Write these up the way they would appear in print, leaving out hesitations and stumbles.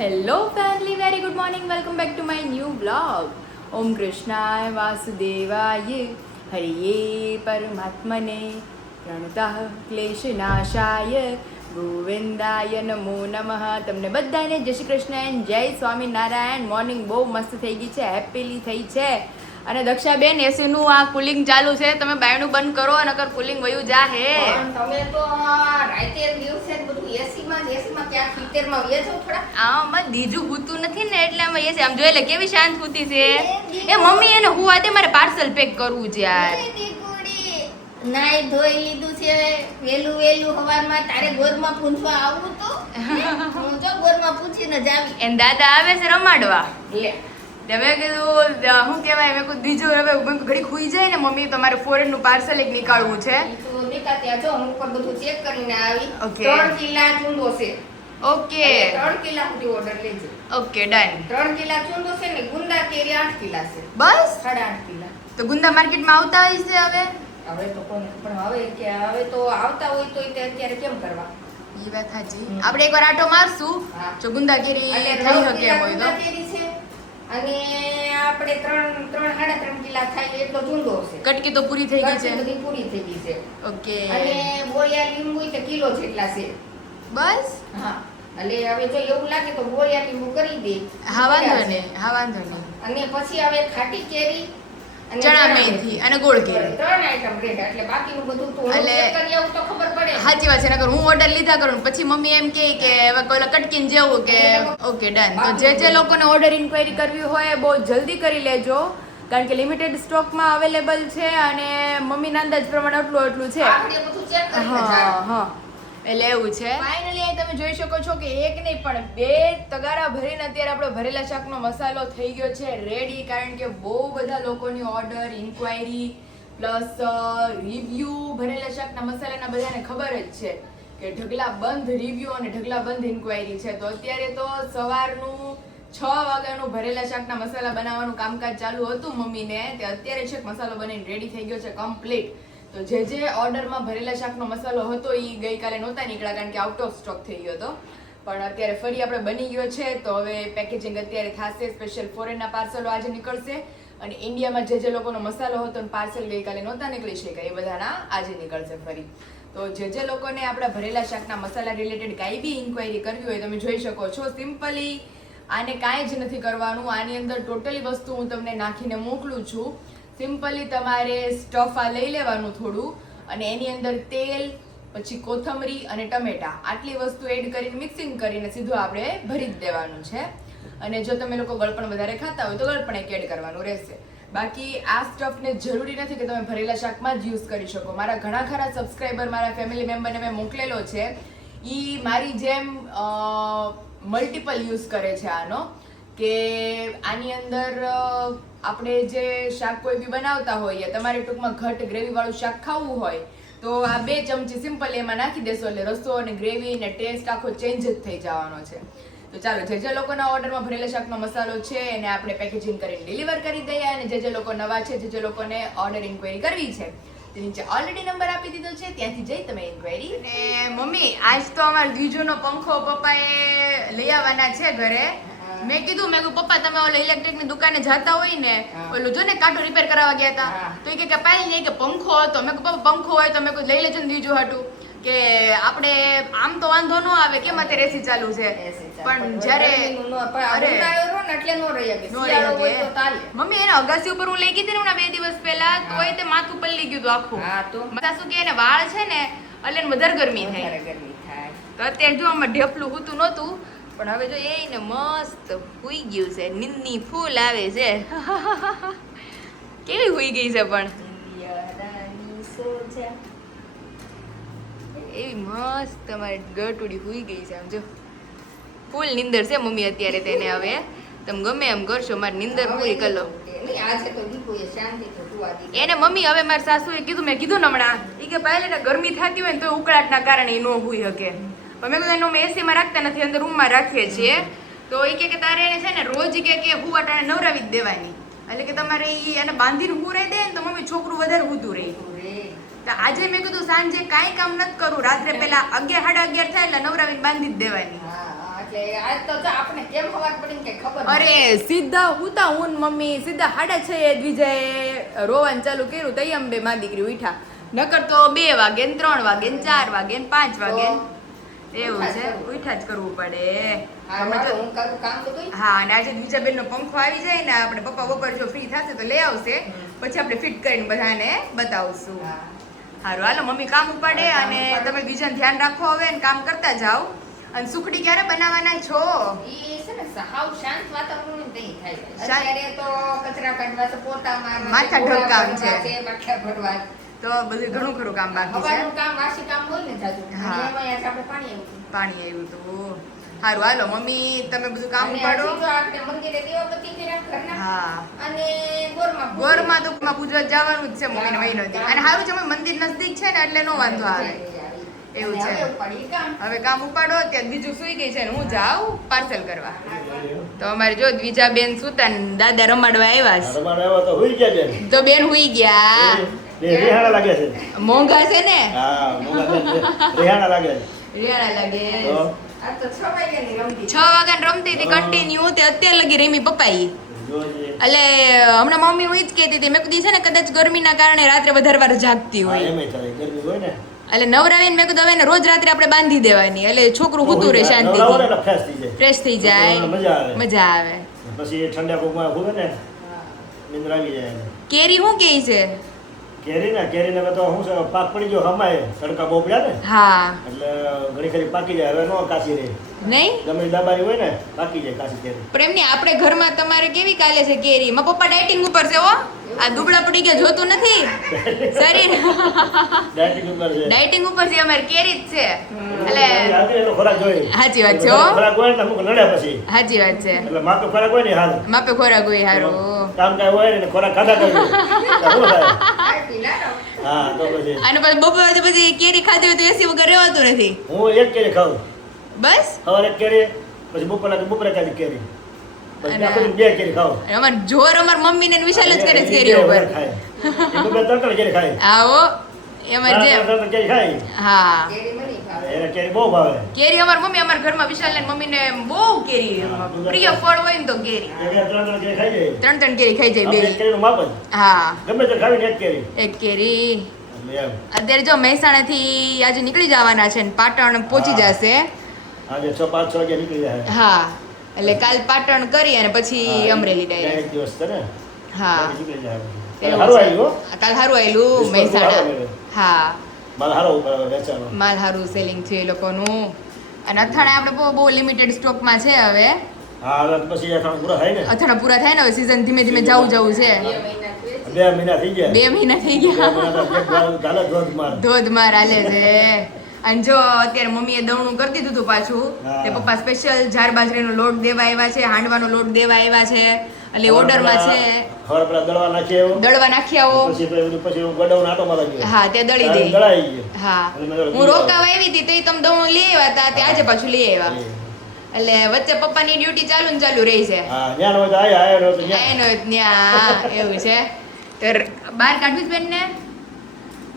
Hello family, very good morning. Welcome back to my new blog. ઓમ કૃષ્ણાય વાસુદેવાય હરિયે પરમાત્મને પ્રણતઃ ક્લેશનાશાય ગોવિંદાય નમો નમઃ. તમને બધાને જય શ્રી કૃષ્ણ એન્ડ જય સ્વામિનારાયણ. મોર્નિંગ બહુ મસ્ત થઈ ગઈ છે, હેપીલી થઈ છે. અને દક્ષાબેન એસીનું આ કુલિંગ ચાલુ છે, તમે બાયણું બંધ કરો નકર કુલિંગ વયું જા હે. પણ તમે તો રાતે દિવસે બધું એસીમાં ક્યાં ફિલ્ટરમાં વ્યા છો થોડા. આમાં દીજું હૂતું નથી ને એટલે આમાં એસી આમ જોઈ લે કેવી શાંત હૂતી છે. એ મમ્મી એને હું આતે મારે પાર્સલ પેક કરવું છે યાર. નાઈ ધોઈ લીધું છે, વેલું હવારમાં તારે ગોરમાં પૂંછવા આવું તો હું જો ગોરમાં પૂછીને જ આવી. એન દાદા આવે છે રમાડવા. લે હવે કીધું શું કહેવાય, મેં કીધું બીજું હવે ઘડી ખુઈ જાય ને મમ્મી તો મારે ફોરેન નું પાર્સલ એક નીકાળવું છે. ઈ તો નીકાળ્યા જો હું ઉપર બધું ચેક કરીને આવી. Okay. 3 કિલા ચૂંદો છે. ઓકે 3 કિલા સુધી ઓર્ડર લેજો. Okay done. 3 કિલા ચૂંદો છે ને ગુંદા કેરી 8 કિલા છે. બસ 8.5 કિલા. તો ગુંદા માર્કેટમાં આવતા હોય છે હવે. હવે તો કોને પણ હવે તો આવતા હોય તો અત્યારે કેમ કરવા. એ વાત સાચી. આપણે એકવાર આટો મારશું હા. જો ગુંદા કેરી અને થઈ 9 શકે કિલા એમ હોય તો. ગુંદા કેરી છે અને આપણે 3.5 કિલા થાય એટલો ચૂંદો છે. કટકી તો પૂરી થઈ ગઈ કટકી છે. બધી પૂરી થઈ ગઈ છે. ઓકે અને બોળિયા લીંબુ તો કિલો જેટલા છે. બસ. હા એટલે હવે જો એવું લાગે તો બોળિયા લીંબુ કરી દે. હા વાંધો નહીં, હા વાંધો નહીં. અને પછી હવે ખાટી કેરી અને ચણા મેથી અને ગોળ કેરી. 3 આઈટમ રેડ એટલે બાકીનું બધું તો હું એટલે check કરી આવું તો ખબર પડે. સાચી વાત છે. નકર હું ઓર્ડર લીધા કરું પછી મમ્મી એમ કહે કે હવે કોઈલા કટકીને જેવું કે ઓકે ડન. તો જે લોકોને ઓર્ડર ઇન્ક્વાયરી કરવી હોય બહુ જલ્દી કરી લેજો, કારણ કે લિમિટેડ સ્ટોકમાં અવેલેબલ છે અને મમ્મીના અંદાજ પ્રમાણે એટલું છે. આપણે બધું check કરીને હા જાણ. હા એટલે એવું છે. ફાઇનલી અહીં તમે જોઈ શકો છો કે એક નહીં પણ 2 તગારા ભરીને અત્યારે આપણો ભરેલા શાકનો મસાલો થઈ ગયો છે રેડી, કારણ કે બહુ બધા લોકોની ઓર્ડર ઇન્ક્વાયરી પ્લસ રિવ્યુ ભરેલા શાકના મસાલાના બધાને ખબર જ છે કે ઢગલા બંધ રિવ્યુ અને ઢગલા બંધ ઇન્ક્વાયરી છે. તો અત્યારે તો સવારનું 6 વાગ્યાનું ભરેલા શાકના મસાલા બનાવવાનું કામકાજ ચાલુ હતું મમ્મીને, તે અત્યારે છે મસાલો બનીને રેડી થઈ ગયો છે કમ્પ્લીટ. તો જે ઓર્ડરમાં ભરેલા શાકનો મસાલો હતો એ ગઈકાલે નહોતા નીકળ્યા કારણ કે આઉટ ઓફ સ્ટોક થઈ ગયો હતો, પણ અત્યારે ફરી આપણે બની ગયો છે. તો હવે પેકેજિંગ અત્યારે થશે, સ્પેશિયલ ફોરેનના પાર્સલો આજે નીકળશે અને ઇન્ડિયામાં જે લોકોનો મસાલો હતો અને પાર્સલ ગઈકાલે નહોતા નીકળી શક્યા એ બધાના આજે નીકળશે ફરી. તો જે લોકોને આપણા ભરેલા શાકના મસાલા રિલેટેડ કાંઈ બી ઇન્ક્વાયરી કરવી હોય તમે જોઈ શકો છો. સિમ્પલી આને કાંઈ જ નથી કરવાનું, આની અંદર ટોટલી વસ્તુ હું તમને નાખીને મોકલું છું. સિમ્પલી તમારે સ્ટફ આ લઈ લેવાનું થોડું અને એની અંદર તેલ, પછી કોથમરી અને ટમેટા આટલી વસ્તુ એડ કરીને મિક્સિંગ કરીને સીધું આપણે ભરી જ દેવાનું છે. અને જો તમે લોકો ગળપણ વધારે ખાતા હોય તો ગળપણ એક એડ કરવાનું રહેશે. બાકી આ સ્ટફને જરૂરી નથી કે તમે ભરેલા શાકમાં જ યુઝ કરી શકો. મારા ઘણા ખરા સબસ્ક્રાઈબર, મારા ફેમિલી મેમ્બરને મેં મોકલેલો છે, એ મારી જેમ મલ્ટિપલ યુઝ કરે છે આનો, કે આની અંદર આપણે જે શાક કોઈ બી બનાવતા હોઈએ, તમારે ટૂંકમાં ઘટ ગ્રેવીવાળું શાક ખાવું હોય તો આ 2 ચમચી સિમ્પલ એમાં નાખી દેશો એટલે રસો અને ગ્રેવી અને ટેસ્ટ આખો ચેન્જ જ થઈ જવાનો છે. તો ચાલો જે લોકોના ઓર્ડરમાં ભરેલા શાકનો મસાલો છે એને આપણે પેકેજિંગ કરીને ડિલિવર કરી દઈએ. અને જે લોકો નવા છે, જે લોકોને ઓર્ડર ઇન્ક્વાયરી કરવી છે તે નીચે ઓલરેડી નંબર આપી દીધો છે, ત્યાંથી જઈ તમે ઇન્ક્વાયરી. અને મમ્મી આજ તો અમારો દ્વિજોનો પંખો પપ્પાએ લઈ આવવાના છે ઘરે. મેં કીધું પપ્પા તમે ઓલા ઇલેક્ટ્રિકની દુકાને જતા હોય ને, ઓલું જો ને કાંટો રિપેર કરાવવા ગયા હતા તો એ કે પાઈ નહીં કે પંખો હતો. મેં પપ્પા પંખો હોય તો મેં લઈ લેજો ને બીજું હાટું, કે આપણે આમ તો વાંધો ન આવે કેમ અત્યારે એસી ચાલુ છે, પણ જ્યારે મમ્મી એને અગાસી ઉપર હું લઈ ગઈ હતી ને 2 દિવસ પહેલા તો એ તે માથું પલ્લી ગયું હતું આખું. સાસુ કે એને વાળ છે ને એટલે વધારે ગરમી થાય. તો અત્યારે જો આમાં ઢેફલું હોતું નહોતું પણ હવે જો એને મસ્ત હુઈ ગયું છે, નિંદની ફૂલ આવે છે. કેવી હુઈ ગઈ છે પણ એવી મસ્ત તમારી ગટુડી હુઈ ગઈ છે. આમ જો ફૂલ નિંદર છે મમ્મી અત્યારે તેને. હવે તમે ગમે એમ કરશો, મારી નિંદર પૂરી કરી લો. એને મમ્મી હવે મારી સાસુએ કીધું, મેં કીધું ને હમણાં એ કે પહેલા ગરમી થતી હોય ને તો ઉકળાટના કારણે એ ન હુઈ શકે. પણ મેં કીધું એનો એસીમાં રાખતા નથી, અંદર રૂમમાં રાખીએ છીએ. તો એ કે તારે એને છે ને રોજ કે હુવાટાને નવરાવી જ દેવાની, એટલે કે તમારે એને બાંધીને હુરાઈ દે ને તો મમ્મી છોકરું વધારે ઊંધું રહે. તો આજે મેં કીધું સાંજે કાંઈ કામ નથી કરું, રાત્રે પેલા 11 સાડા 11 થાય એટલે નવરાવીને બાંધી જ દેવાની. એટલે આજ તો જો આપણે કેમ ખબર પડી ને કઈ ખબર અરે સીધા ઉતા હું ને મમ્મી સીધા 6:30 દ્વિજાએ રોવાનું ચાલુ કર્યું તઈ અમે બે માં દીકરી ઉઠા નકર તો 2 વાગે ને 3 વાગે ને 4 વાગે ને 5 વાગે એવું છે ઉઠા જ કરવું પડે હું કરું કામ તો તોય હા અને આજે દ્વિજાબેન નો પંખો આવી જાય ને આપણે પપ્પા બપોર જો ફ્રી થશે તો લઈ આવશે પછી આપણે ફિટ કરીને બધાને બતાવશું સારું હાલો મમ્મી કામ ઉપાડે અને તમે બીજાને ધ્યાન રાખો હવે ને કામ કરતા જાઓ અને સુખડી ક્યારે બનાવવાના છો ઈ છે ને સાવ શાંત વાતાવરણ ને તઈ થાય શાંત. અત્યારે તો કચરા કાઢવા છે પોતા મારવા માથા ઢોકામ છે. બાટલા ભરવા તો બધું ઘણું ખરું કામ બાકી છે હવાનું કામ વાસી કામ હોય ને જાજુ હા. અને એમાં યાર આપણે પાણી આવ્યું પાણી આવ્યું હતું સારું હાલો મમ્મી તમે બધું કામ અને ઉપાડો હજી તો આપણે મંદિરે દીવાબત્તી કર્યા ઘરના હા અને ગોરમાં પૂજ્યું. ગોરમાં તો પૂજવા જવાનું જ છે મમ્મીને મહિનોથી અને સારું છે મમ્મી મંદિર નજદીક છે ને એટલે નો વાંધો આવે એવું અને છે. હવે ઉપાડી કામ. હવે કામ ઉપાડો ત્યાં બીજું સુઈ ગઈ છે ને હું જાઉં પાર્સલ કરવા તો અમારે જો દ્વિજા બેન સુતા ને દાદા રમાડવા આવ્યા છે. તમારે આવ્યા તો હુઈ ગયા બેન. તો બેન હુઈ ગયા બે રિહાણા લાગે છે. મોંઘા છે ને હા મોંઘા છે. રિહાણા લાગે છે. રિયાણા લાગે તો આ તો 6 વાગ્યાની રમતી 6 વાગ્યા રમતી હતી કન્ટિન્યુ તે અત્યારે લગી રેમી પપ્પાઈ જોજે. એટલે હમણાં મમ્મી હું ઈ જ કહેતી હતી મેં કીધું છે ને કદાચ ગરમીના કારણે રાત્રે વધારે વાર જાગતી હા, હોય એમેય થાય. ગરમી હોય ને. એટલે નવરાવીને મેં કીધું હવે એને રોજ રાત્રે આપણે બાંધી દેવાની એટલે છોકરું હુતું રહે નવરાવો ને શાંતિથી એટલે fresh થઈ જાય. ફ્રેશ થઈ જાય મજા આવે. મજા આવે પછી ઠંડા પગમાં હુવે ને નીંદર આવી જાય એને. કેરી શું કહે છે કેરીને હવે તો શું છે પાક પડી ગયો હમાય તડકા બહુ પડ્યા ને હા એટલે ઘણી ખરી પાકી જાય હવે નો કાચી રહે નહીં ગમે ઈ દાબારી હોય ને પાકી જાય કાચી કેરી. પ્રેમની આપણે ઘરમાં તમારે કેવી કાલે છે કેરી માં પપ્પા ડાયટિંગ ઉપર છે હો આ દુબળા પડી ગયા જોતું નથી શરીર ડાયટિંગ ઉપર છે. ડાયટિંગ ઉપર છે અમારે કેરી જ છે એટલે આજે એનો ખોરાક જોઈએ. સાચી વાત છે હો. ખોરાક હોય ને અમુક નડે પછી સાચી વાત છે એટલે માપે ખોરાક હોય ને હાલ માપે ખોરાક હોય હારું કામ કાંઈ હોય ને ખોરાક ખાધા કરજો તો શું થાય? આરતી લાડો. હા તો પછી અને પછી બપોરે પછી કેરી ખાધી હોય તો એસી વગર રહેવાતું નથી હું એક કેરી ખાઉં બસ સવારે એક કેરી પછી બપોરે ખાધી કેરી પછી અને- આખો દી 2 કેરી ખાઉં. અને અમાર જોર અમાર મમ્મી ને વિશાલ જ કરે છે કેરી બે ઉપર ખાય. એ બે ત્રણ કેરી ખાય. આવો એમાં જે ત્રણ કેરી ખાય. હા કેરી મને ભાવે. એને કેરી બહુ ભાવે. કેરી અમાર મમ્મી અમાર ઘરમાં વિશાલ ને મમ્મી ને બહુ કેરી પ્રિય ફળ હોય ને તો કેરી એ બે ત્રણ કેરી ખાઈ જાય. 3 કેરી ખાઈ જાય આપણે એક બે કેરીનું માપ જ. હા ગમે તે ખાવીને એક કેરી. એક કેરી એટલે એમ. અત્યારે જો મહેસાણા થી આજે નીકળી જવાના છે ને પાટણ પહોંચી હા. જશે આજે 6-5 વાગે નીકળી જાય. હા એટલે કાલ પાટણ કરી અને પછી હા, અમરેલી ત્યાં ડાયરેક્ટ એક દિવસ છે ને હા નીકળી જાય. એવું સારું છે. આવ્યું હો. કાલ સારું આવેલું Response સારો મહેસાણા મળ્યો. હા માલ સારો વેચાણો. માલ સારું સેલિંગ થયું એ લોકોનું અને અથાણા આપણે બહુ લિમિટેડ સ્ટોકમાં છે હવે હા હવે તો પછી અથાણું પૂરા થાય ને અથાણા પૂરા થાય ને હવે સીઝન ધીમે ધીમે જવું છે 2 મહિના થયા છે. 2 મહિના થઈ ગયા. 2 મહિના થઈ 2 ગયા મહિના તો એક વાર ચાલે ધોધમાર. ધોધમાર હાલે છે અને જો અત્યારે મમ્મીએ દવણું કરી દીધું હતું પાછું હા. તે પપ્પા સ્પેશિયલ જાર બાજરીનો લોટ દેવા આવ્યા છે હાંડવાનો લોટ દેવા આવ્યા છે એટલે ઓર્ડરમાં છે હવે પેલા દળવા નાખીએ એવું. દળવા નાખી આવો પછી ગોડાઉન આટો મારવા ગયો. હા તે દળી દે દળાઈ ગયો. હા એટલે મેં દળી હું દીધો. રોકાવા આવી હતી તે તમે દવણું લઈ આવ્યા હતા તે આજે પાછું લઈ આવ્યા એટલે વચ્ચે પપ્પાની ડ્યુટી ચાલુ ને ચાલુ રહી છે હા ન્યા હોય તો આયા હોય તો ન્યા. એનો ત્યાં એવું છે તો બહાર કાઢવી જ બેન ને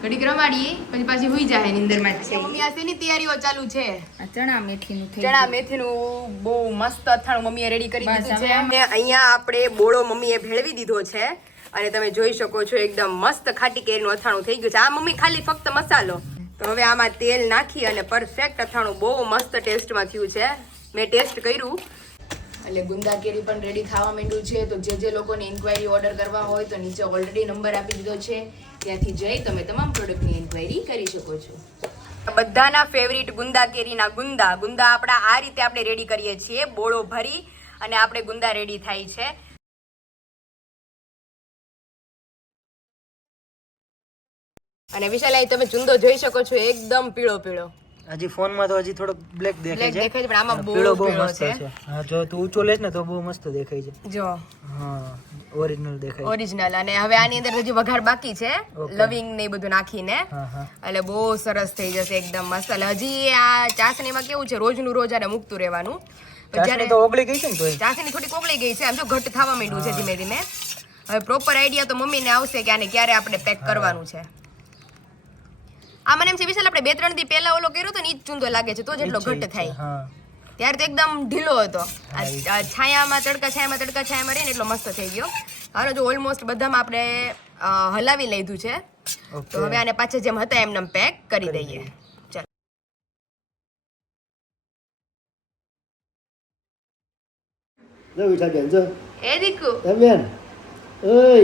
ઘડીક રમાડી પછી પાછી હુઈ જાય નીંદરમાં જ છે મમ્મી આ શેની તૈયારીઓ ચાલુ છે આ ચણા મેથીનું થઈ ચણા મેથીનું બહુ મસ્ત અથાણું મમ્મીએ રેડી કરી બસ દીધું હવે છે અને અહીંયા આપણે બોળો મમ્મીએ ભેળવી દીધો છે અને તમે જોઈ શકો છો એકદમ મસ્ત ખાટી કેરીનું અથાણું થઈ ગયું છે આ મમ્મી ખાલી ફક્ત મસાલો તો હવે આમાં તેલ નાખી અને પરફેક્ટ અથાણું બહુ મસ્ત ટેસ્ટમાં થયું છે મેં ટેસ્ટ કર્યું એટલે ગુંદા કેરી પણ રેડી થવા માંડ્યું છે તો જે લોકોને ઇન્ક્વાયરી ઓર્ડર કરવા હોય તો નીચે ઓલરેડી નંબર આપી દીધો છે ત્યાંથી જઈ તમે તમામ પ્રોડક્ટની ઇન્ક્વાયરી કરી શકો છો બધાના ફેવરિટ ગુંદા કેરીના ગુંદા આપણા આ રીતે આપણે રેડી કરીએ છીએ બોળો ભરી અને આપણે ગુંદા રેડી થાય છે અને વિશાલ તમે ચુંદો જોઈ શકો છો એકદમ પીળો પીળો હજી ફોન માં તો હજી થોડો બ્લેક બ્લેક દેખાય છે દેખાય છે પણ આમાં બહુ પીળો બહુ પીળો મસ્ત છે છે હા જો તું ઊંચો લેશ ને તો બહુ મસ્ત દેખાય છે જો હા ઓરિજિનલ દેખાય છે. ઓરિજિનલ અને હવે આની અંદર હજી વઘાર બાકી છે Okay. લવિંગ ને એ બધું નાખીને હા હા એટલે બહુ સરસ થઈ જશે એકદમ મસ્ત એટલે હજી આ ચાસણીમાં કેવું છે રોજનું રોજ આને મૂકતું રહેવાનું પણ ચાસણી તો ઓગળી ગઈ છે ને તોય ચાસણી થોડી કોકળી ગઈ છે આમ જો ઘટ થવા માંડ્યું છે ધીમે ધીમે હવે પ્રોપર આઈડિયા તો મમ્મીને આવશે કે આને ક્યારે આપણે પેક કરવાનું છે આ મને એમ છે વિશાલ આપણે 2-3 દી પહેલા ઓલો કર્યો તો ને ઈ જ ચૂંદો લાગે છે તો જેટલો ઘટ થાય હા ત્યારે તો એકદમ ઢીલો હતો. આ છાયામાં તડકા રહીને એટલો મસ્ત થઈ ગયો. હવે જો ઓલમોસ્ટ બધામાં આપણે હલાવી લીધું છે. તો હવે આને પાછા જેમ હતા એમને પેક કરી દઈએ. ચાલ જો વિઠા બેન જો એ દીકુ એ બેન ઓય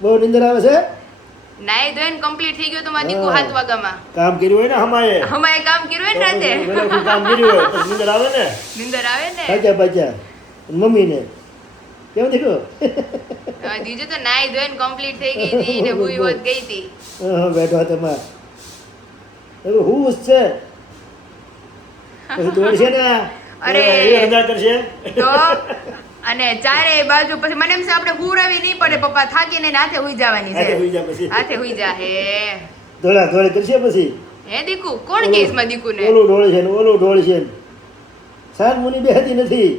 બહુ નિંદર આવે છે. નાઈ ધોઈને કમ્પ્લીટ થઈ ગયો તો મારા દીકુ 7 વાગ્યામાં. કામ કર્યું હોય ને હમાએ કામ કર્યું હોય ને રાતે. વેલાથી કામ કર્યું હોય તો નિંદર આવે ને. નીંદર આવે ને. ભાગ્યા ભાગ્યા મમ્મીને કેમ દીકરો દીજુ તો નાઈ ધોઈને કમ્પ્લીટ થઈ ગઈ હતી ને હુઈ હોત ગઈ હતી. બેઠો તમાર હવે હુસ છે પછી દોડ છે ને અરે. એ હજાર કરશે તો અને ચારે બાજુ પછી મને એમ છે આપણે હુરાવી નહીં પડે પપ્પા થાકીને ને હાથે હુઈ જવાની હાથે હુઈ છે. જા પછી હાથે હુઈ જા હે. દોડા દોડ કરશે પછી હે દીકુ કોણ કેસ માં દીકુ ને? ઓલું ઢોળ છે ને ઓલું ઢોળ છે સાત મુની બેહતી નથી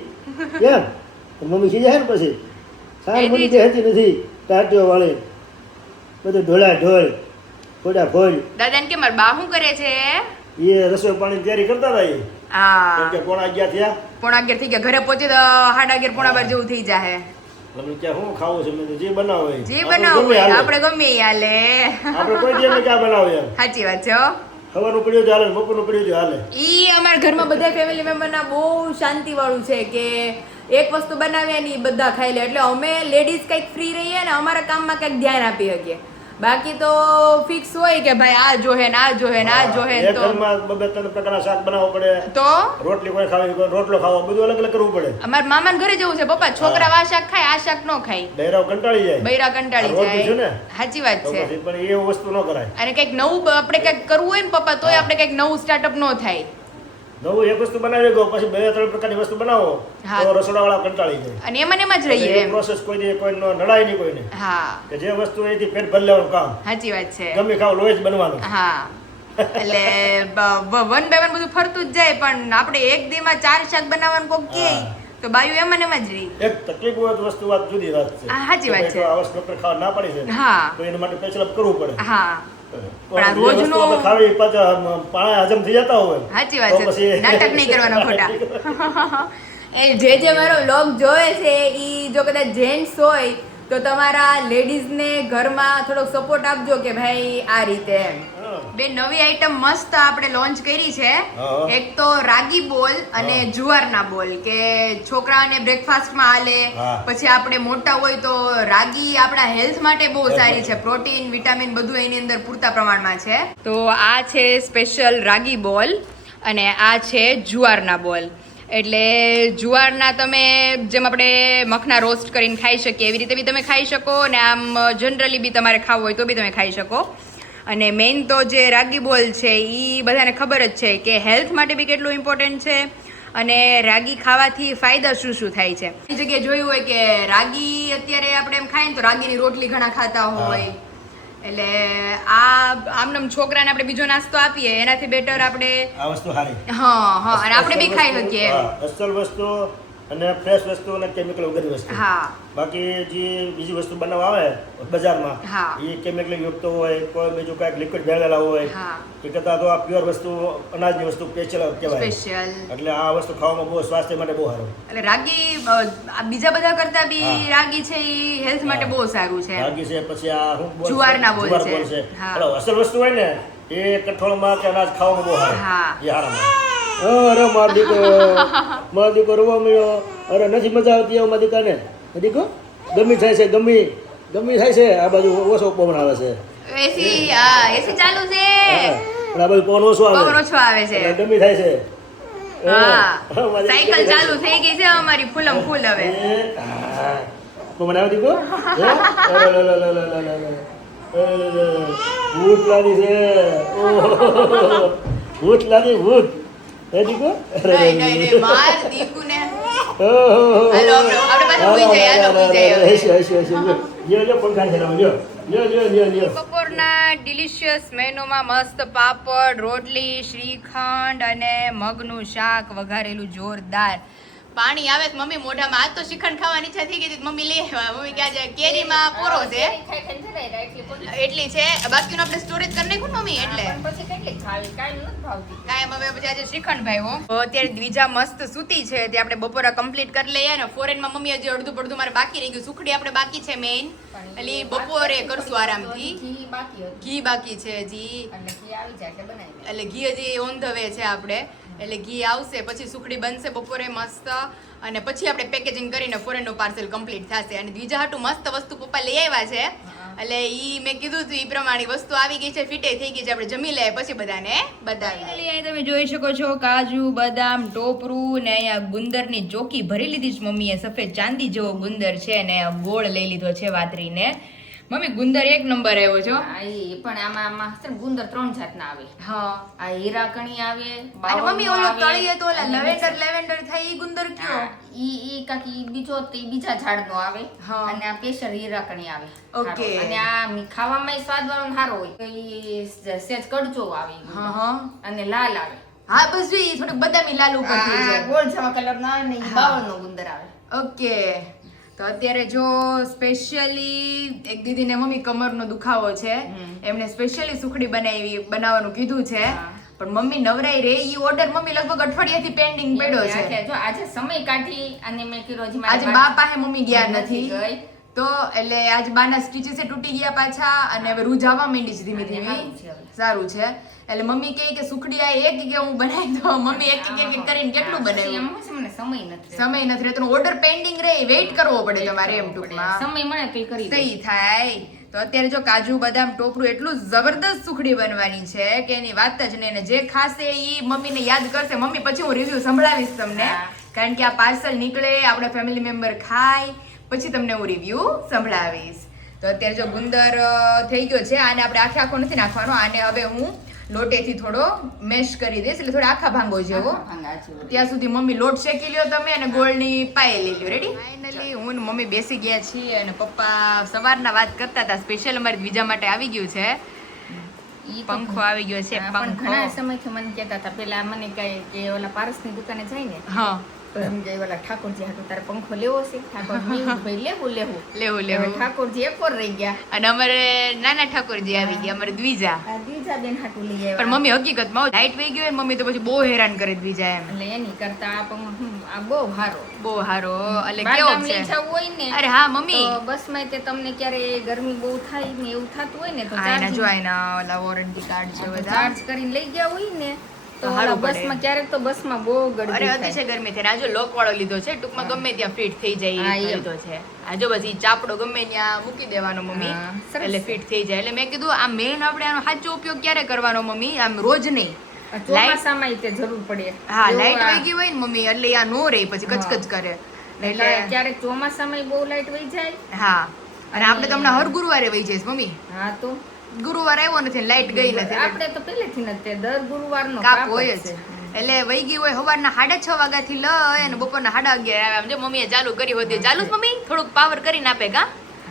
કેમ મમ્મી ખીજાય ને પછી સાત મુની બેહતી નથી ટાટીઓ વાળી બધું ઢોળા ઢોળ ફોડા ફોડ. દાદાને કે મારા બા શું કરે છે? એ રસોઈ પાણી તૈયારી કરતા હતા એ હા કેમ કે પોણા 11 થયા. 11:30 થઈ ગયા. ઘરે પહોંચે તો 11:30 પોણા 12 જેવું થઈ જાય. મમ્મી કે શું ખાવું છે મેં કીધું, જે બનાવો એ. જે આપણે બનાવું ગમે હોય હાલે. આપણે ગમે ઈ હાલે. આપણે કોઈ દી અમે ક્યાં બનાવે એમ. સાચી વાત છે હો. સવારનું પડ્યું તો હાલે ને બપોરનું પડ્યું તો હાલે. ઈ અમારા ઘરમાં બધા ફેમિલી મેમ્બરના બહુ શાંતિ વાળું છે કે એક વસ્તુ બનાવીએ ને ઈ બધા ખાઈ લે. એટલે અમે લેડીઝ કંઈક ફ્રી રહીએ ને અમારા કામમાં કંઈક ધ્યાન આપી શકીએ. બાકી તો ફિક્સ હોય કે ભાઈ આ જોહે ને આ જોહે ને આ જોહે એક તો ઘરમાં બે ત્રણ પ્રકારના શાક બનાવવા પડે, તો રોટલી કોઈ ખાવી કોઈ રોટલો ખાવો, બધું અલગ અલગ કરવું પડે. અમારા મામાના ઘરે જવું છે પપ્પા. છોકરા આ શાક ખાય આ શાક નો ખાય. બૈરાઓ કંટાળી જાય. બૈરા કંટાળી આ રોટલી છે ને? જાય. સાચી વાત તો છે. પછી પણ એવું વસ્તુ ન કરાય. અને કંઈક નવું આપણે કંઈક કરવું હોય ને પપ્પા તોય આપણે કંઈક નવું સ્ટાર્ટઅપ નો થાય. નવું એક વસ્તુ બનાવી ગયો પછી બે ત્રણ પ્રકારની વસ્તુ બનાવો હા. તો રસોડાવાળા કંટાળી જાય. અને એમાં જ રહીએ એમ. પ્રોસેસ કોઈ દી કોઈ નડાય નહીં કોઈને. હા કે જે વસ્તુ એથી પેટ ભરી લેવાનું કામ. સાચી વાત છે. ગમે ખાવ લોહી જ બનવાનું. હા એટલે વન બાય વન બધું ફરતું જ જાય. પણ આપણે એક દીમાં 4 શાક બનાવવાનું કોક કહે તો બાયું એમ જ રહી. એક તકલીફ હોય તો વસ્તુ વાત જુદી વાત છે. હા, સાચી વાત કે છે. ભાઈ તો આ વસ્તુ ડોક્ટર ખાવા ના પાડી છે હા તો એના માટે પેચલપ કરવું પડે. હા પણ આ જે વસ્તુ રોજનું- આપણે ખાવી પાછા પાણા હજમ થઈ જતા હોય સાચી વાત તો છે. પછી- નાટક નહીં કરવાના ખોટા. એ જે મારો વ્લોગ જોવે છે ઈ જો કદાચ જેન્ટ્સ હોય તો તમારા લેડીઝને ઘરમાં થોડોક સપોર્ટ આપજો કે ભાઈ આ રીતે એમ. હા. બે નવી આઈટમ મસ્ત આપણે લોન્ચ કરી છે. હા. એક તો રાગી બોલ અને જુવારના બોલ કે છોકરાઓને બ્રેકફાસ્ટમાં હાલે. હા. પછી આપણે મોટા હોય તો રાગી આપણા હેલ્થ માટે બહુ સારી છે. પ્રોટીન વિટામિન બધું એની અંદર પૂરતા પ્રમાણમાં છે. તો આ છે સ્પેશિયલ રાગી બોલ અને આ છે જુવારના બોલ. એટલે જુવારના તમે જેમ આપણે મખના રોસ્ટ કરીને ખાઈ શકીએ એવી રીતે બી તમે ખાઈ શકો અને આમ જનરલી બી તમારે ખાવું હોય તો બી તમે ખાઈ શકો. અને મેઇન તો જે રાગી બોલ છે એ બધાને ખબર જ છે કે હેલ્થ માટે બી કેટલું ઇમ્પોર્ટન્ટ છે અને રાગી ખાવાથી ફાયદા શું શું થાય છે. એ જગ્યાએ જોયું હોય કે રાગી અત્યારે આપણે એમ ખાઈએ ને તો રાગીની રોટલી ઘણા ખાતા હોય. એટલે આ આમનામ છોકરાને આપણે બીજો નાસ્તો આપીએ એનાથી બેટર આપણે આ વસ્તુ સારી. હા અને આપણે બી ખાઈ શકીએ એમ. હા, અસલ વસ્તુ અને ફ્રેશ વસ્તુ અને કેમિકલ વગરની વસ્તુ. હા બાકી જે બીજી વસ્તુ બનાવવા આવે બજારમાં હા. એ કેમિકલ યુક્ત હોય કોઈ બીજું કાંઈક લિક્વિડ ભેળવેલા હોય હા એ કરતાં તો આ પ્યોર વસ્તુ અનાજની વસ્તુ સ્પેશિયલ કહેવાય. સ્પેશિયલ. એટલે આ વસ્તુ ખાવામાં બહુ સ્વાસ્થ્ય માટે બહુ સારું. એટલે રાગી આ બીજા બધા કરતા બી હા. રાગી છે એ હેલ્થ માટે બહુ સારું છે. રાગી છે પછી આ શું બોલ છે? જુવારના બોલ જુવાર છે. બોલ છે. હા. એટલે અસલ વસ્તુ હોય ને એ કઠોળમાં કે અનાજ ખાવામાં બહુ સારું. હા. એ હારામાં. અરે મારો દીકરો રવા મળ્યો. અરે નથી મજા આવતી અમારા દીકરાને. દીકો ગમી થાય છે ગમી થાય છે. આ બાજુ ઓછો પવન આવે છે. એસી એસી ચાલુ છે. હા, પણ આ બાજુ પવન ઓછો આવે પવન ઓછો આવે છે. એટલે ગમી થાય છે. હા મારી સાયકલ દીકરી ચાલુ થઈ ગઈ છે અમારી ફૂલમ ફૂલ હવે. હા. પવન આવે દીકો ભૂત લાદી છે. ઓહો, ભૂત લાદી ભૂત હે દીકો. નહીં નહીં માર દીકુને. ઓહો. હાલો, આપણે પાછું ઊઈ જઈએ, હાલો, ઊઈ જઈએ હવે. જો પંખા છે જો. બપોરના ડિલિશિયસ મેનુમાં મસ્ત પાપડ રોટલી શ્રીખંડ અને મગનું શાક વઘારેલું જોરદાર. પાણી આવે તો મમ્મી મોઢામાં. આજ તો શ્રીખંડ ખાવાની ઈચ્છા થઈ ગઈ હતી. મમ્મી લઈ આવ્યા. મમ્મી કે આજે કેરીમાં પોરો છે કેરી ખાઈ ખાઈને ધરાય એટલી પોલી. એટલી છે. બાકીનું આપણે સ્ટોરેજ કરી નાખ્યું ને મમ્મી એટલે પણ પછી કેટલી ખાવી કાંઈ નથી ભાવતી. કાયમ હવે પછી આજે શ્રીખંડ ભાઈ તો અત્યારે દ્વિજા મસ્ત સૂતી છે તે આપણે બપોરા કમ્પ્લીટ કરી લઈએ ને ફોરેનમાં મમ્મી હજી અડધું પડધું મારે બાકી રહી ગયું. સુખડી આપણે બાકી છે મેઇન એટલે બપોરે કરશું આરામથી. ઘી બાકી હતું ઘી બાકી છે હજી એટલે ઘી આવી જાય એટલે બનાવી દે. એટલે ઘી હજી ઓન ધ વે છે આપણે એટલે ઘી આવશે પછી સુખડી બનશે બપોરે મસ્ત અને પછી આપણે પેકેજિંગ કરીને ફોરેનનું પાર્સલ કમ્પ્લીટ થશે અને બીજા હાટું મસ્ત વસ્તુ પપ્પા લઈ આવ્યા છે એટલે ઈ મેં કીધું હતું ઈ પ્રમાણે વસ્તુ આવી ગઈ છે ફિટે થઈ ગઈ છે આપણે જમી લઈએ પછી બધાને બતાવીએ. અહીં તમે જોઈ શકો છો કાજુ બદામ ટોપરું ને અહીંયા ગુંદરની ચોકી ભરી લીધી છે મમ્મીએ. સફેદ ચાંદી જેવો ગુંદર છે ને ગોળ લઈ લીધો છે વાતરીને. મમ્મી ગુંદર એક નંબર આવ્યો છો. હા, ઈ પણ આમાં છે ને ગુંદર 3 જાતના આવે. હા આ હીરાકણી આવે, અને બાવળનું મમ્મી ઓલો આવે, તળીએ તો ઓલા અને લેવેન્ડર થાય ઈ ગુંદર કયો? હા, ઈ કાકી બીજો તે બીજા ઝાડનો આવે હા. અને આ પેશર હીરાકણી આવે. ઓકે. સારો. અને આ ખાવામાં સ્વાદવાળો ને સારો હોય. તો ઈ સેજ કડચો આવે ઈ ગુંદર. હા અને લાલ આવે. હા બસ જો ઈ થોડુંક બદામી લાલ ઉપર થઈ આ જાય. ગોળ જેવા કલરનો આવે ને ઈ બાવળનો ગુંદર આવે. ઓકે તો અત્યારે જો સ્પેશિયલી એક દીદીને મમ્મી કમરનો દુખાવો છે એમણે સ્પેશિયલી સુખડી બનાવવાનું કીધું છે હા. પણ મમ્મી નવરાઈ રે ઈ ઓર્ડર મમ્મી લગભગ અઠવાડિયાથી પેન્ડિંગ પડ્યો છે. એટલે જો આજે સમય કાઢી અને મેં કીધું હજી મારી આજે વાત બા પાસે મમ્મી ગયા નથી ગઈ. તો એટલે આજ બાના સ્ટીચીસ તૂટી ગયા પાછા અને હવે રૂજ આવવા માંડી છે ધીમે અને ધીમે. સારું છે હવે. સારું છે એટલે મમ્મી કહે કે સુખડી આ એક કે હું બનાવી દઉં. મમ્મી એક કરીને કેટલું પછી બનાવ્યું? એમ છે મને સમય નથી. સમય નથી રહેતો ઓર્ડર પેન્ડિંગ રહે વેઇટ કરવો પડે તમારે એમ ટૂંકમાં સમય મળે તો ઈ કરી દઉં. સહી થાય. તો અત્યારે જો કાજુ બદામ ટોપરું એટલું જબરદસ્ત સુખડી બનવાની છે કે એની વાત જ નહીં. અને જે ખાશે ઈ મમ્મીને યાદ કરશે. મમ્મી પછી હું રિવ્યુ સંભળાવીશ તમને હા. કારણ કે આ પાર્સલ નીકળે આપણા ફેમિલી મેમ્બર ખાય પછી તમને હું રિવ્યુ સંભળાવીશ. તો અત્યારે જો ગુંદર થઈ ગયો છે આને આપણે આખે આખો નથી નાખવાનો. આને હવે હું લોટેથી થોડો મેશ કરી દઈશ એટલે થોડા આખા ભાંગો જેવો. ભાંગા જેવો. ત્યાં સુધી મમ્મી લોટ શેકી લ્યો તમે અને ગોળની પાય લઈ લ્યો. રેડી? ફાઇનલી હું ને મમ્મી બેસી ગયા છીએ અને પપ્પા સવારના વાત કરતા હતા. સ્પેશિયલ અમારી બીજા માટે આવી ગયું છે ઈ તો પંખો આવી ગયો છે. હા, પણ ઘણા પંખો સમયથી મને કહેતા હતા પેલા મને કહે કે ઓલા પારસની દુકાને જાય ને હા તો એમ કે ઓલા ઠાકોરજી હાટુ તારે પંખો લેવો છે. ઠાકોરજી મેં કીધું, ભાઈ લેવું લેવું હવે લેવું. ઠાકોરજી એકવાર રહી ગયા. અને અમારે નાના ઠાકોરજી આવી ગયા અમારે દ્વિજા. આ દ્વિજાબેન હાટુ લઈ પણ આવ્યા. મમ્મી હકીકતમાં લાઈટ વહી ગઈ હોય ને મમ્મી તો પછી બહુ હેરાન કરે દ્વિજા એમ. એટલે એની કરતા આ પંખો આ બહુ સારો. બહુ હારો એટલે બહાર કેવો ગામ લઈ છે? જવું હોય ને અરે હા મમ્મી તો બસમાં તે તમને ક્યારે ગરમી બહુ થાય ને એવું થતું હોય ને તો આ એના જો ચાર્જિંગ એના ઓલા વોરંટી કાર્ડ છે બધા. ચાર્જ કરીને લઈ ગયા હોય ને તો તો સારું ઓલા પડે. બસમાં ક્યારેક તો બસમાં બહુ અરે ગરમી થાય. અતિશય ગરમી થાય. આ જો લોક વાળો લીધો છે ટૂંકમાં ગમે ત્યાં ફિટ થઈ જાય હા, એ એમ. લીધો છે. આ જો બસ ઈ ચાપડો ગમે ત્યાં મૂકી દેવાનો મમ્મી હા, સરસ. એટલે ફિટ થઈ જાય. એટલે મેં કીધું આ મેન આપણે આનો સાચો ઉપયોગ ક્યારે કરવાનો મમ્મી? આમ રોજ નહીં. લાઈટ ચોમાસામાં તે જરૂર પડે. હા જો લાઈટ આ- વહી ગઈ હોય ને મમ્મી એટલે આ નો રહે પછી કચકચ કરે એટલે એટલે ક્યારેક ચોમાસામાં બહુ લાઈટ વહી જાય. હા અને આપણે તો હમણાં હર ગુરુવારે વહી જઈશ મમ્મી. હા તો ગુરુવાર આવ્યો નથી લાઈટ ગઈ નથી એટલે આપણે તો પહેલેથી જ તે દર ગુરુવારનો કાપ હોય જ. એટલે વહી ગઈ હોય સવારના 6:30 વાગ્યાથી લઈ અને બપોરના 11:30 આવે. આમ જો મમ્મીએ ચાલુ કરી હોતી ચાલુ જ મમ્મી થોડુંક પાવર કરીને આપે કા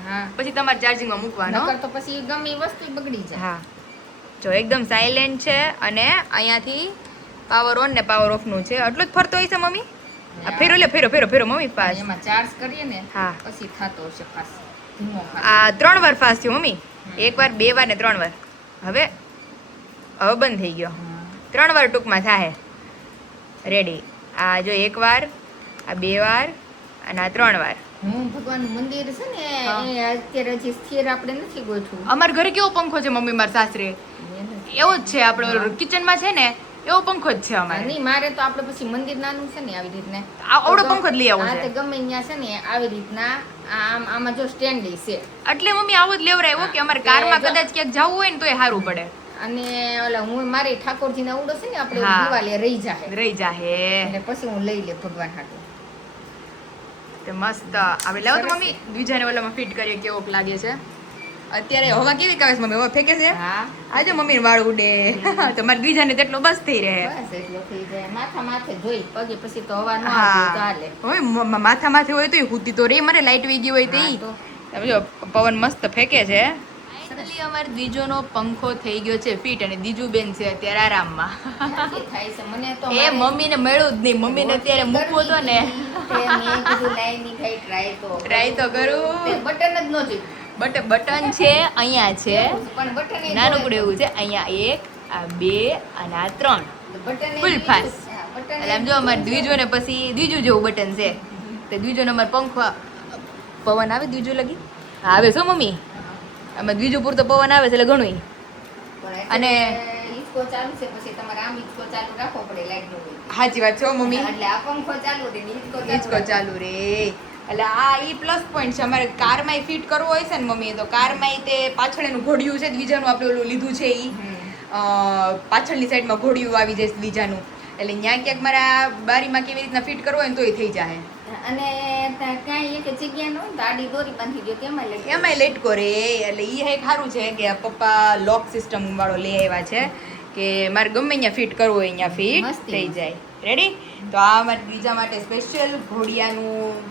હા પછી તમારે ચાર્જિંગમાં મૂકવાનો. નકર તો પછી ગમે એ વસ્તુ બગડી જાય. હા જો એકદમ સાયલેન્ટ છે અને અહીંયાથી પાવર ઓન ને પાવર ઓફ નું છે. એટલું જ ફરતો હોય છે મમ્મી. આ ફેરો લે ફેરો ફેરો ફેરો મમ્મી પાસ. એમાં ચાર્જ કરીએ ને હા. પછી થતો હશે ફાસ્ટ ધીમો ફાસ્ટ. આ 3 વાર ફાસ્ટ થયો મમ્મી. 1 વાર 2 વાર ને 3 વાર. હવે બંધ થઈ ગયો. 3 વાર ટૂંકમાં થાય. રેડી. આ જો 1 વાર આ 2 વાર અને આ 3 વાર. હું ભગવાનનું મંદિર છે ને હા. એ અત્યારે હજી સ્થિર આપણે નથી ગોઠવું. અમારા ઘરે કેવો પંખો છે મમ્મી મારા સાસરે? એવો જ છે આપણો કિચનમાં છે ને એવો પંખો જ છે અમારે. નહીં મારે તો આપણે પછી મંદિર નાનું છે ને આવી રીતને આવડો પંખો જ લઈ આવો હા, છે. તે ગમે ત્યાં છે ને આવી રીતના આમાં જો સ્ટેન્ડ છે એટલે મમ્મી આવો જ લેવરાયો કે અમારે કારમાં જો- કદાચ ક્યાંક જવું હોય ને તોય સારું પડે. અને ઓલા હું મારી ઠાકોરજી ના ઉડો છે ને આપણે હા. દિવાલે રહી જાય રહી જાહે એટલે પછી હું લઈ લે ભગવાન હાટુ. તે મસ્ત આવે. લાવો તો મમ્મી બીજાને ઓલામાં ફિટ કરીએ કેવોક લાગે છે. અત્યારે હવા કેવી આવે છે મમ્મી? હવા ફેંકે છે? હા આજે મમ્મી વાળ ઉડે તમારે બીજાને તેટલો બસ થઈ રહે. બસ એટલો થઈ જાય. માથા માથે જોઈ પગે પછી તો હવા ન આવતી તો હા હાલે. હવે માથા માથે હોય તો હુતી તો રે મારે લાઈટ વહી ગઈ હોય તો ઈ. હા, હવે જો પવન મસ્ત ફેંકે છે. ફાઇનલી અમારે દીજોનો પંખો થઈ ગયો છે ફિટ અને દીજુ બેન છે અત્યારે આરામમાં. ક્યાંથી થાય છે મને તો એ મારે મમ્મીને મળ્યું જ નહીં. મમ્મીને અત્યારે મૂકવો હતો ને મેં કીધું લાઈ ની ભાઈ ટ્રાય તો ટ્રાય તો કરું. તે બટન જ નો જોયું. બટન છે અહીંયા છે પણ બટન એ નાનકડું એવું છે અહીંયા 1 આ 2 અને આ 3 બટન ફૂલ ફાસ. બટન એટલે આમ જો અમારે દ્વિજો ને પછી દ્વિજો જેવું બટન છે તે દ્વિજો ને અમારે પંખો પવન આવે દ્વિજો લગી હા, આવે છો મમ્મી અમે દ્વિજો પૂરતો પવન આવે છે એટલે ઘણું અને હિચકો ચાલુ છે પછી તમારે આમ હિચકો ચાલુ રાખવો પડે લાઈટ નો હોય. સાચી વાત છો મમ્મી એટલે આ પંખો ચાલુ રહે ને હિચકો ચાલુ રે એટલે આ ઈ પ્લસ પોઈન્ટ છે અમારે કારમાં ફિટ કરવો હોય છે ને મમ્મી તો કારમાં તે પાછળ એનું ઘોડિયું છે દ્વિજાનું આપણે ઓલું લીધું છે ઈ પાછળની સાઈડમાં ઘોડિયું આવી જાય દ્વિજાનું એટલે ત્યાં ક્યાંક મારા બારીમાં કેવી રીતના ફિટ કરવો હોય ને તોય થઈ જાય અને કાંઈ એક જગ્યા નો તો આડી દોરી બાંધી દો કેમાં લે એમાંય લેટકો રે એટલે ઈ એક સારું છે કે પપ્પા લોક સિસ્ટમ વાળો લઈ આવ્યા છે કે મારે ગમે અહીંયા ફિટ કરવું હોય અહીંયા ફિટ મસ્તી. થઈ જાય રેડી તો આ અમારે બીજા માટે સ્પેશિયલ ઘોડિયાનું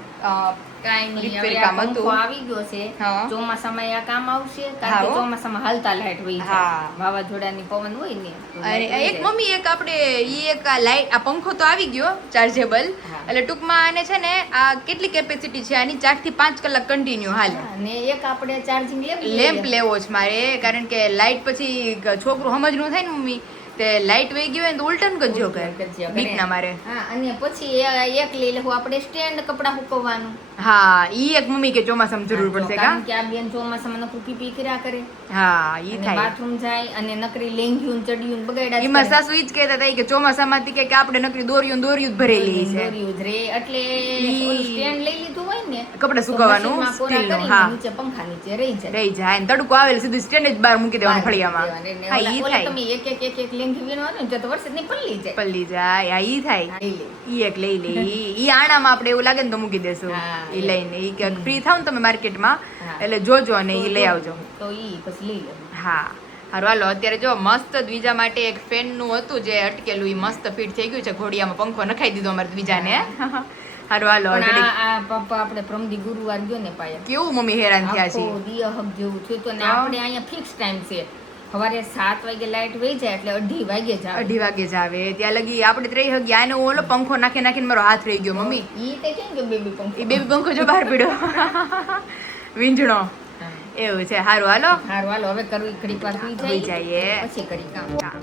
કાંઈ નહીં રિપેર હવે કામ આ હતું. પંખો આવી ગયો છે હા. ચોમાસામાં આ કામ આવશે હા, કારણ કે હો. ચોમાસામાં હાલતા લાઈટ હોય છે હા. વાવાઝોડાની પવન હોય ને તો અને light વહી એક જાય. મમ્મી એક આપણે ઈ એક આ લાઈટ આ પંખો તો આવી ગયો ચાર્જેબલ હા. એટલે ટૂંકમાં આને છે ને આ કેટલી કેપેસિટી છે આની 4 થી 5 કલાક કન્ટિન્યુ હાલે અને એક આપણે ચાર્જિંગ લેમ્પ લેવો છે મારે કારણ કે લાઈટ પછી છોકરું સમજનું થાય ને મમ્મી તે લાઈટ વહી ગઈ હોય ને તો ઉલટન કરજો કે બીક ના મારે હા અને પછી એક લઈ લેવું આપણે સ્ટેન્ડ કપડા સુકવવાનું હા ઈ એક મમ્મી કે ચોમાસામાં જરૂર પડશે કા કારણ કે આ બેન ચોમાસામાં નકરું પીપી કર્યા કરે હા ઈ અને થાય બાથરૂમ જાય અને નકરી લેંગ્યું ચડિયું બગાડ્યા જ એમાં કરે. સાસુ ઈ જ કહેતા હતા કે ચોમાસામાંથી કે આપણે નકરી દોરીયું જ ભરેલી છે દોર્યું જ રે એટલે ઓલું સ્ટેન્ડ લઈ લીધું હોય ને કપડાં તો સુકવવાનું મશીનમાં કોરા સ્ટીલનું કરીને હા નીચે પંખા નીચે રહી જાય રહી જાય ને તડકો આવે એટલે સીધું સ્ટેન્ડ જ બહાર મૂકી દેવાનું ફળિયામાં દેવાનું. હા એટલે ઈ ઓલા થાય તમે એક લેંઘી વીણવાનું ને તો વર્ષ ની પલ્લી જાય પલ્લી જાય હા ઈ થાય લઈ લે. ઈ એક લઈ લે ઈ આણામાં આપણે એવું લાગે ને તો મૂકી દેશું હા, ઈ લઈને ઈ કે ફ્રી થાવ ને તમે માર્કેટમાં હા. એટલે જોજો અને ઈ લઈ આવજો તો ઈ પછી લઈ લે હા હારું હાલો અત્યારે જો મસ્ત દ્વિજા માટે એક ફેન નું હતું જે અટકેલું ઈ મસ્ત ફિટ થઈ ગયું છે ઘોડિયામાં પંખો નખાઈ દીધો અમારે દ્વિજાને હારું હાલો પણ ઘડીક. આ પપ્પા આપણે પ્રમદી ગુરુવાર ગયો ને પાયા કેવું મમ્મી હેરાન થયા છે આખો દિયહક જેવું થયું હતું ને હા. આપણે અહીંયા ફિક્સ ટાઈમ છે સવારે 7 વાગે લાઈટ વહી જાય એટલે 2:30 વાગે જ આવે 2:30 વાગે જ આવે ત્યાં લગી આપણે તો રહી ગયા આને ઓલો પંખો નાખી નાખીને મારો હાથ રહી ગયો મમ્મી ઈ તે કેમ કે બેબી પંખો એ બેબી પંખો જો બહાર પીડ્યો વીંજણો એવું છે હારું હાલો હારું હાલો હવે કરવી ઘડીક વાર સુઈ સુઈ જાય જઈએ. પછી કરી કામ હા.